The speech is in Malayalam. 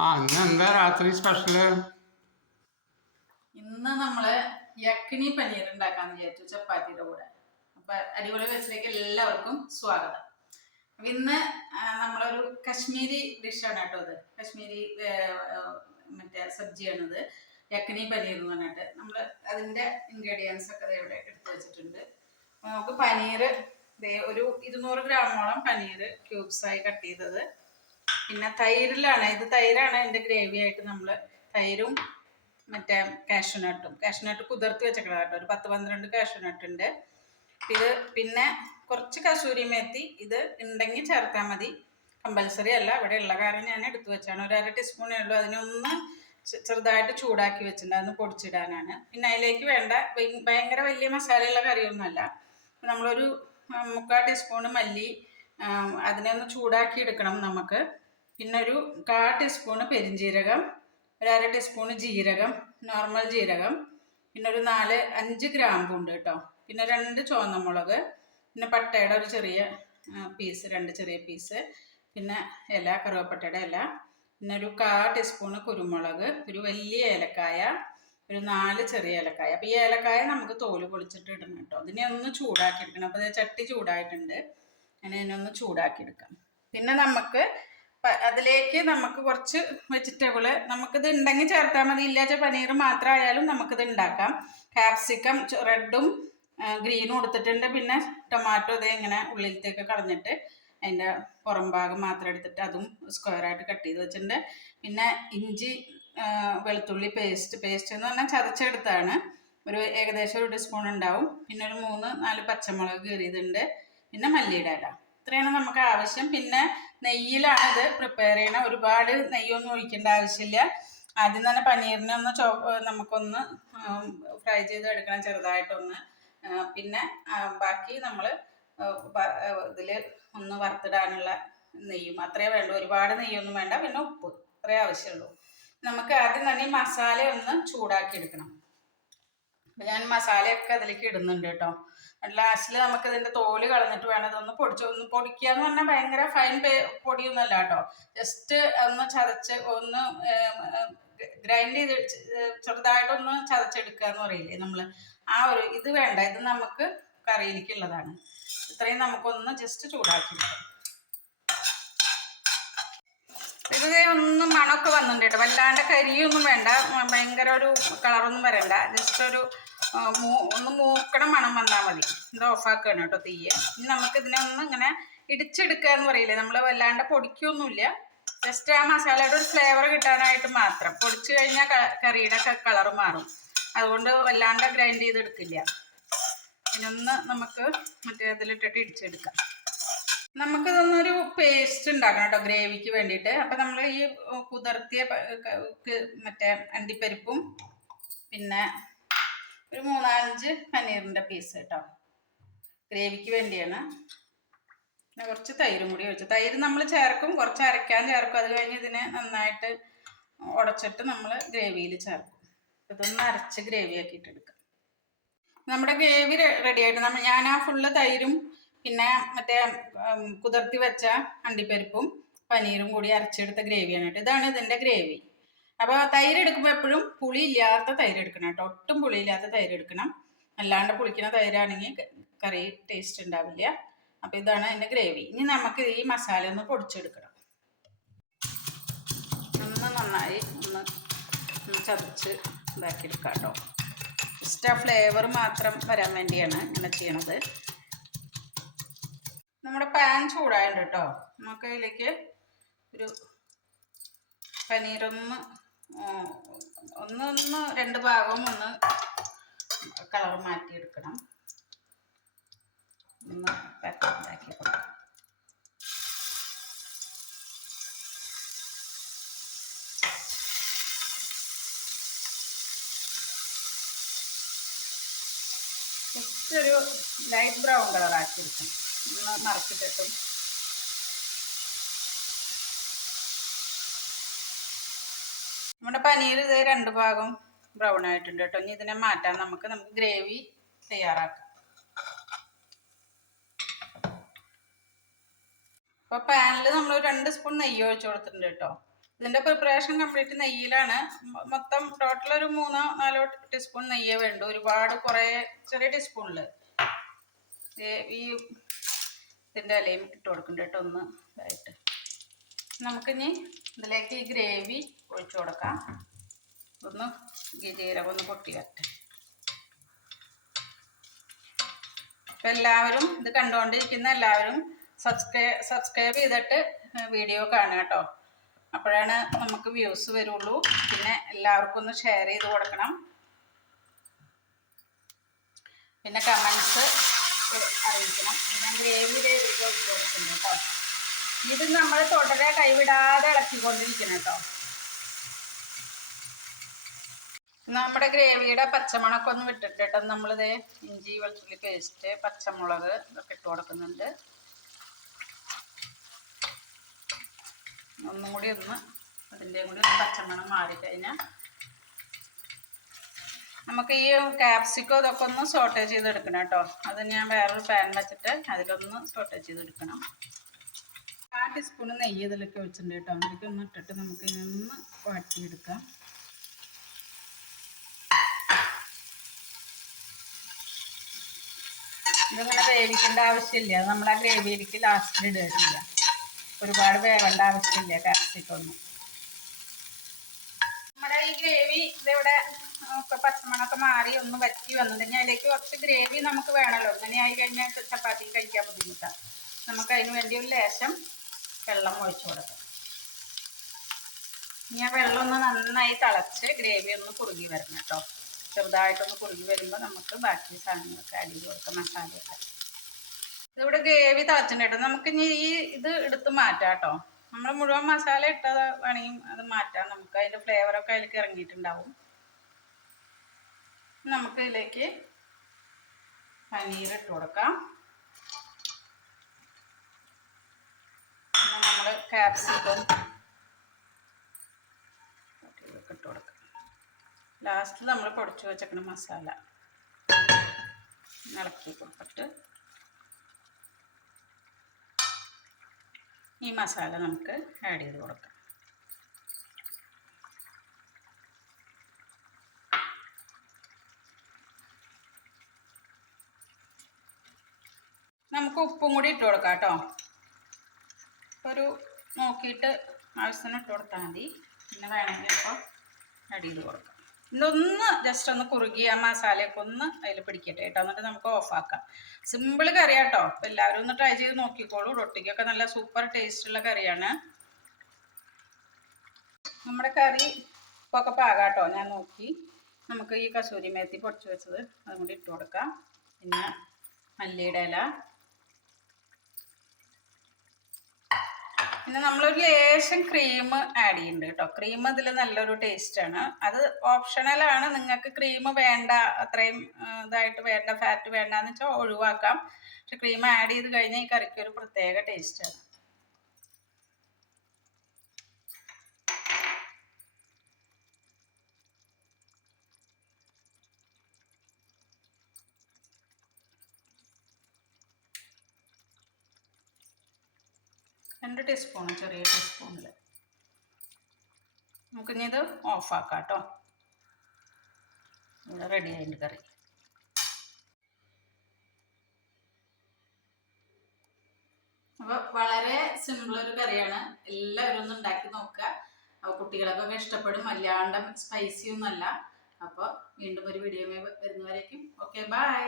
ഇന്ന് ഇന്ന് നമ്മൾ യക്കിണി പനീർ ഉണ്ടാക്കാന്ന് വിചാരിച്ചു ചപ്പാത്തിയുടെ കൂടെ. അപ്പൊ അടിപൊളി വെച്ചിലേക്ക് എല്ലാവർക്കും സ്വാഗതം. അപ്പൊ ഇന്ന് നമ്മളൊരു കശ്മീരി ഡിഷാണ് കേട്ടോ ഇത്. കശ്മീരി മറ്റേ സബ്ജിയാണിത് യക്കിണി പനീർ എന്ന് പറഞ്ഞിട്ട്. നമ്മൾ അതിന്റെ ഇൻഗ്രീഡിയൻസ് ഒക്കെ ഇവിടെ എടുത്തു വെച്ചിട്ടുണ്ട്. നമുക്ക് പനീർ ഒരു ഇരുന്നൂറ് ഗ്രാമോളം പനീർ ക്യൂബ്സ് ആയി കട്ട് ചെയ്തത്. പിന്നെ തൈരിലാണ്. ഇത് തൈരാണ് എന്റെ ഗ്രേവി ആയിട്ട് നമ്മൾ തൈരും മറ്റേ കാഷ്യൂനട്ടും. കാഷ്യൂനട്ട് കുതിർത്ത് വെച്ചേക്കണം കേട്ടോ. ഒരു പത്ത് പന്ത്രണ്ട് കാഷ്യൂനട്ട് ഉണ്ട്. ഇത് പിന്നെ കുറച്ച് കസൂരി മേത്തി ഇത് ഉണ്ടെങ്കിൽ ചേർത്താൽ മതി. കമ്പൽസറി അല്ല ഇവിടെ ഉള്ള കാര്യം ഞാൻ എടുത്തു വെച്ചാണ്. ഒരു അര ടീസ്പൂണേ ഉള്ളൂ. അതിനൊന്ന് ചെറുതായിട്ട് ചൂടാക്കി വെച്ചിട്ടുണ്ട്. അതൊന്ന് പൊടിച്ചിടാനാണ്. പിന്നെ അതിലേക്ക് വേണ്ട ഭയ- ഭയങ്കര വലിയ മസാലയുള്ള കറിയൊന്നുമല്ല. നമ്മളൊരു മുക്കാൽ ടീസ്പൂണ് മല്ലി അതിനെ ഒന്ന് ചൂടാക്കി എടുക്കണം നമുക്ക്. പിന്നെ ഒരു കാ ടീസ്പൂണ് പെരിഞ്ജീരകം ഒരു അര ടീസ്പൂണ് ജീരകം നോർമൽ ജീരകം പിന്നെ ഒരു നാല് അഞ്ച് ഗ്രാമ്പുണ്ട് കേട്ടോ. പിന്നെ രണ്ട് ചുവന്ന മുളക് പിന്നെ പട്ടയുടെ ഒരു ചെറിയ പീസ് രണ്ട് ചെറിയ പീസ് പിന്നെ ഇല കറുവപ്പട്ടയുടെ ഇല പിന്നെ ഒരു കാ ടീസ്പൂണ് കുരുമുളക് ഒരു വലിയ ഏലക്കായ ഒരു നാല് ചെറിയ ഏലക്കായ. അപ്പോൾ ഈ ഏലക്കായ നമുക്ക് തോൽ പൊളിച്ചിട്ട് ഇടണം കേട്ടോ. അതിനെ ഒന്ന് ചൂടാക്കി എടുക്കണം. അപ്പോൾ ചട്ടി ചൂടായിട്ടുണ്ട്. അതിനെ ഒന്ന് ചൂടാക്കി എടുക്കാം. പിന്നെ നമുക്ക് അതിലേക്ക് നമുക്ക് കുറച്ച് വെജിറ്റബിൾ നമുക്കിത് ഉണ്ടെങ്കിൽ ചേർത്താൽ മതി. ഇല്ലാച്ച പനീർ മാത്രമായാലും നമുക്കിത് ഉണ്ടാക്കാം. കാപ്സിക്കം റെഡും ഗ്രീനും കൊടുത്തിട്ടുണ്ട് പിന്നെ ടൊമാറ്റോ ഇതേ ഇങ്ങനെ ഉള്ളിലത്തേക്ക് കളഞ്ഞിട്ട് അതിന്റെ പുറം ഭാഗം മാത്രം എടുത്തിട്ട് അതും സ്ക്വയറായിട്ട് കട്ട് ചെയ്ത് വെച്ചിട്ടുണ്ട്. പിന്നെ ഇഞ്ചി വെളുത്തുള്ളി പേസ്റ്റ് പേസ്റ്റ് എന്ന് പറഞ്ഞാൽ ചതച്ചെടുത്താണ് ഒരു ഏകദേശം ഒരു ടീസ്പൂൺ ഉണ്ടാവും. പിന്നെ ഒരു മൂന്ന് നാല് പച്ചമുളക് കീറിയതുണ്ട്. പിന്നെ മല്ലിയുടെ ഇല ഇത്രയാണ് നമുക്ക് ആവശ്യം. പിന്നെ നെയ്യിലാണ് ഇത് പ്രിപ്പയർ ചെയ്യണം. ഒരുപാട് നെയ്യൊന്നും ഒഴിക്കേണ്ട ആവശ്യമില്ല. ആദ്യം തന്നെ പനീറിനെ ഒന്ന് ചോ നമുക്കൊന്ന് ഫ്രൈ ചെയ്ത് എടുക്കണം ചെറുതായിട്ടൊന്ന്. പിന്നെ ബാക്കി നമ്മൾ ഇതിൽ ഒന്ന് വറുത്തിടാനുള്ള നെയ്യും. അത്രേ വേണ്ടു. ഒരുപാട് നെയ്യൊന്നും വേണ്ട. പിന്നെ ഉപ്പ്. അത്രേ ആവശ്യമുള്ളൂ. നമുക്ക് ആദ്യം തന്നെ മസാല ഒന്ന് ചൂടാക്കി എടുക്കണം. ഞാൻ മസാലയൊക്കെ അതിലേക്ക് ഇടുന്നുണ്ട് കേട്ടോ. ലാസ്റ്റിൽ നമുക്ക് ഇതിന്റെ തോൽ കളഞ്ഞിട്ട് വേണം ഇതൊന്ന് പൊടിച്ച് ഒന്ന് പൊടിക്കുക എന്ന് പറഞ്ഞാൽ ഭയങ്കര ഫൈൻ പൊടിയൊന്നുമല്ല കേട്ടോ. ജസ്റ്റ് ഒന്ന് ചതച്ച് ഒന്ന് ഗ്രൈൻഡ് ചെയ്ത് ചെറുതായിട്ടൊന്ന് ചതച്ചെടുക്കുക എന്ന് പറയില്ലേ നമ്മൾ ആ ഒരു ഇത് വേണ്ട. ഇത് നമുക്ക് കറിയിലേക്ക് ഉള്ളതാണ് ഇത്രയും നമുക്കൊന്ന് ജസ്റ്റ് ചൂടാക്കി ഇത് ഒന്നും മണമൊക്കെ വന്നിട്ടുണ്ട് കേട്ടോ. വല്ലാണ്ട് കരിയൊന്നും വേണ്ട. ഭയങ്കര ഒരു കളറൊന്നും വരണ്ട. ജസ്റ്റ് ഒരു മൂ- ഒന്ന് മൂക്കണ മണം വന്നാൽ മതി. ഇത് ഓഫാക്കുകയാണ് കേട്ടോ തീയെ ഇനി നമുക്ക് ഇതിനെ ഒന്ന് ഇങ്ങനെ ഇടിച്ചെടുക്കുക എന്ന് പറയില്ലേ? നമ്മൾ വല്ലാണ്ട് പൊടിക്കൊന്നുമില്ല. ജസ്റ്റ് ആ മസാലയുടെ ഒരു ഫ്ലേവർ കിട്ടാനായിട്ട് മാത്രം. പൊടിച്ചു കഴിഞ്ഞാൽ കറിയുടെ കളർ മാറും. അതുകൊണ്ട് വല്ലാണ്ട് ഗ്രൈൻഡ് ചെയ്തെടുക്കില്ല. ഒന്ന് നമുക്ക് മറ്റേ അതിലിട്ടിട്ട് ഇടിച്ചെടുക്കാം. നമുക്കിതൊന്നൊരു പേസ്റ്റ് ഉണ്ടാക്കണം കേട്ടോ ഗ്രേവിക്ക് വേണ്ടിയിട്ട്. അപ്പം നമ്മൾ ഈ കുതിർത്തിയ മറ്റേ അണ്ടിപ്പരിപ്പും പിന്നെ ഒരു മൂന്നാലഞ്ച് പനീറിന്റെ പീസ് കേട്ടോ. ഗ്രേവിക്ക് വേണ്ടിയാണ്. പിന്നെ കുറച്ച് തൈരും കൂടി ഒഴിച്ചു. തൈര് നമ്മൾ ചേർക്കും കുറച്ച് അരയ്ക്കാൻ ചേർക്കും. അത് കഴിഞ്ഞ് ഇതിനെ നന്നായിട്ട് ഉടച്ചിട്ട് നമ്മൾ ഗ്രേവിയിൽ ചേർക്കും. ഇതൊന്ന് അരച്ച് ഗ്രേവി ആക്കിയിട്ട് എടുക്കാം. നമ്മുടെ ഗ്രേവി റെഡി ആയിട്ട് നമ്മൾ ഞാൻ ആ ഫുള്ള് തൈരും പിന്നെ മറ്റേ കുതിർത്തി വെച്ച അണ്ടിപ്പരിപ്പും പനീറും കൂടി അരച്ചെടുത്ത ഗ്രേവിയാണ് കേട്ടോ. ഇതാണ് ഇതിന്റെ ഗ്രേവി. അപ്പോൾ തൈര് എടുക്കുമ്പോൾ എപ്പോഴും പുളി ഇല്ലാത്ത തൈര് എടുക്കണം കേട്ടോ. ഒട്ടും പുളി ഇല്ലാത്ത തൈര് എടുക്കണം. അല്ലാണ്ട് പുളിക്കുന്ന തൈരാണെങ്കിൽ കറി ടേസ്റ്റ് ഉണ്ടാവില്ല. അപ്പോൾ ഇതാണ് അതിന്റെ ഗ്രേവി. ഇനി നമുക്ക് ഈ മസാല ഒന്ന് പൊടിച്ചെടുക്കണം. ഒന്ന് നന്നായി ഒന്ന് ചതച്ച് ഇതാക്കിയെടുക്കാം കേട്ടോ. ആ ഫ്ലേവർ മാത്രം വരാൻ വേണ്ടിയാണ് ഇങ്ങനെ ചെയ്യണത്. നമ്മുടെ പാൻ ചൂടായുണ്ട് കേട്ടോ. നമുക്ക് അതിലേക്ക് ഒരു പനീറൊന്ന് ഒന്ന് ഒന്ന് രണ്ട് ഭാഗവും ഒന്ന് കളർ മാറ്റിയെടുക്കണം. ഒന്ന് ഇതാക്കി കൊടുക്കാം. ഒരു ലൈറ്റ് ബ്രൗൺ കളർ എടുക്കണം മറച്ചിട്ടിട്ടും നമ്മുടെ പനീർ ഇത് രണ്ട് ഭാഗം ബ്രൗൺ ആയിട്ടുണ്ട് കേട്ടോ ഇനി ഇതിനെ മാറ്റാൻ നമുക്ക് നമുക്ക് ഗ്രേവി തയ്യാറാക്കാം. അപ്പോൾ പാനിൽ നമ്മൾ രണ്ട് സ്പൂൺ നെയ്യ് ഒഴിച്ചു കൊടുത്തിട്ടുണ്ട് കേട്ടോ ഇതിന്റെ പ്രിപ്പറേഷൻ കംപ്ലീറ്റ് നെയ്യിലാണ്. മൊത്തം ടോട്ടൽ ഒരു മൂന്നോ നാലോ ടീസ്പൂൺ നെയ്യേ വേണ്ടു. ഒരുപാട് കുറേ ചെറിയ ടീസ്പൂണിൽ ഈ ഇതിന്റെ ഇലയും ഇട്ട് കൊടുക്കുന്നുണ്ട് കേട്ടോ ഒന്ന് ഇതായിട്ട്. നമുക്കിനി ഇതിലേക്ക് ഈ ഗ്രേവി ഒഴിച്ചു കൊടുക്കാം. ഒന്ന് ജീരകം ഒന്ന് പൊട്ടി വരട്ടെ അപ്പം എല്ലാവരും ഇത് കണ്ടുകൊണ്ടിരിക്കുന്ന എല്ലാവരും സബ്സ്ക്രൈബ് സബ്സ്ക്രൈബ് ചെയ്തിട്ട് വീഡിയോ കാണുക കേട്ടോ അപ്പോഴാണ് നമുക്ക് വ്യൂസ് വരുള്ളൂ. പിന്നെ എല്ലാവർക്കും ഒന്ന് ഷെയർ ചെയ്ത് കൊടുക്കണം. പിന്നെ കമൻസ് അറിയിക്കണം ഗ്രേവിയുടെ ഇട്ട് കൊടുക്കുന്നുണ്ട് കേട്ടോ. ഇത് നമ്മൾ തുടരെ കൈവിടാതെ ഇളക്കിക്കൊണ്ടിരിക്കണം കേട്ടോ. നമ്മുടെ ഗ്രേവിയുടെ പച്ചമുളകൊക്കെ ഒന്ന് കേട്ടോ. നമ്മളിത് ഇഞ്ചി വെളുത്തുള്ളി പേസ്റ്റ് പച്ചമുളക് ഇതൊക്കെ ഇട്ട് കൊടുക്കുന്നുണ്ട്. ഒന്നും കൂടി ഒന്ന് അതിന്റെയും കൂടി ഒന്ന് പച്ചമണം മാറിക്കഴിഞ്ഞാൽ നമുക്ക് ഈ ക്യാപ്സിക്കോ ഇതൊക്കെ ഒന്ന് സോട്ടേ ചെയ്തെടുക്കണം കേട്ടോ. അത് ഞാൻ വേറൊരു പാൻ വെച്ചിട്ട് അതിലൊന്ന് സോട്ടേ ചെയ്തെടുക്കണം. ആ ടീസ്പൂൺ നെയ്യ് ഇതിലൊക്കെ വെച്ചിട്ടുണ്ട് കേട്ടോ. അതിലേക്ക് ഒന്ന് ഇട്ടിട്ട് നമുക്ക് ഇന്ന് വാട്ടിയെടുക്കാം ഇതിങ്ങനെ വേവിക്കേണ്ട ആവശ്യമില്ല. നമ്മൾ ആ ഗ്രേവിയിലേക്ക് ലാസ്റ്റിൽ ഇടുകയില്ല ഒരുപാട് വേവേണ്ട ആവശ്യമില്ല ക്യാപ്സിക്കൊന്നും നമ്മുടെ ഈ ഗ്രേവി ഇതിവിടെ ഒക്കെ പച്ചമണമൊക്കെ മാറി ഒന്ന് വറ്റി വന്നു തന്നെ അതിലേക്ക് കുറച്ച് ഗ്രേവി നമുക്ക് വേണമല്ലോ. അങ്ങനെ ആയി കഴിഞ്ഞാൽ ചപ്പാത്തി കഴിക്കാൻ ബുദ്ധിമുട്ടാണ് നമുക്ക് അതിന് വേണ്ടി ഒരു ലേശം വെള്ളം ഒഴിച്ചു കൊടുക്കാം. ആ വെള്ളം ഒന്ന് നന്നായി തിളച്ച് ഗ്രേവി ഒന്ന് കുറുകി വരണം കേട്ടോ. ചെറുതായിട്ടൊന്ന് കുറുകി വരുമ്പോൾ നമുക്ക് ബാക്കി സാധനങ്ങളൊക്കെ അടി കൊടുക്കാം മസാലയൊക്കെ ഇതിവിടെ ഗ്രേവി തിളച്ചിട്ടുണ്ട് നമുക്ക് ഇനി ഈ ഇത് എടുത്ത് മാറ്റാം കേട്ടോ. നമ്മൾ മുഴുവൻ മസാല ഇട്ടത് വേണമെങ്കിൽ അത് മാറ്റാം. നമുക്ക് അതിന്റെ ഫ്ലേവറൊക്കെ അതിലേക്ക് ഇറങ്ങിയിട്ടുണ്ടാവും. നമുക്ക് ഇതിലേക്ക് പനീർ ഇട്ട് കൊടുക്കാം നമ്മൾ ക്യാപ്സിക്കം ഇട്ട് കൊടുക്കാം. ലാസ്റ്റിൽ നമ്മൾ പൊടിച്ചു വെച്ചേക്കണ മസാല ഇളക്കി കൊടുത്തിട്ട് ഈ മസാല നമുക്ക് ആഡ് ചെയ്ത് കൊടുക്കാം നമുക്ക് ഉപ്പും കൂടി ഇട്ട് കൊടുക്കാം കേട്ടോ ഒരു നോക്കിയിട്ട് ആവശ്യത്തിന് ഇട്ട് കൊടുത്താൽ മതി പിന്നെ വേണമെങ്കിൽ ഇപ്പോൾ ആഡ് ചെയ്ത് കൊടുക്കാം ഇതൊന്ന് ജസ്റ്റ് ഒന്ന് കുറുകി ആ മസാലയൊക്കെ ഒന്ന് അതിൽ പിടിക്കട്ടെ കേട്ടോ. എന്നിട്ട് നമുക്ക് ഓഫാക്കാം. സിമ്പിൾ കേട്ടോ അപ്പോൾ എല്ലാവരും ഒന്ന് ട്രൈ ചെയ്ത് നോക്കിക്കോളൂ. റൊട്ടിക്കൊക്കെ നല്ല സൂപ്പർ ടേസ്റ്റുള്ള കറിയാണ്. നമ്മുടെ കറി ഇപ്പോൾ ഒക്കെ പാകാട്ടോ. ഞാൻ നോക്കി. നമുക്ക് ഈ കസൂരി മേത്തി പൊടിച്ച് വെച്ചത് അതും കൂടി ഇട്ട് കൊടുക്കാം പിന്നെ മല്ലിയുടെ ഇല. പിന്നെ നമ്മളൊരു ലേശം ക്രീം ആഡ് ചെയ്യുന്നുണ്ട് കേട്ടോ. ക്രീം ഇതിൽ നല്ലൊരു ടേസ്റ്റാണ് അത് ഓപ്ഷണലാണ് നിങ്ങൾക്ക് ക്രീം വേണ്ട അത്രയും ഇതായിട്ട് വേണ്ട ഫാറ്റ് വേണ്ടെന്ന് വെച്ചാൽ ഒഴിവാക്കാം. പക്ഷെ ക്രീം ആഡ് ചെയ്ത് കഴിഞ്ഞാൽ ഈ കറിക്ക് ഒരു പ്രത്യേക ടേസ്റ്റാണ് രണ്ട് ടീസ്പൂൺ ചെറിയ ടീസ്പൂണിൽ നമുക്കിനി ഇത് ഓഫാക്കാം കേട്ടോ ഇവിടെ റെഡി ആയിട്ട് കറി. അപ്പോൾ വളരെ സിമ്പിൾ ഒരു കറിയാണ്. എല്ലാവരും ഒന്ന് ഉണ്ടാക്കി നോക്കുക. അപ്പോൾ കുട്ടികളൊക്കെ ഇഷ്ടപ്പെടും. അല്ലാണ്ടും സ്പൈസി ഒന്നുമല്ല. അപ്പോൾ വീണ്ടും ഒരു വീഡിയോ വരുന്നവരേക്കും. Okay bye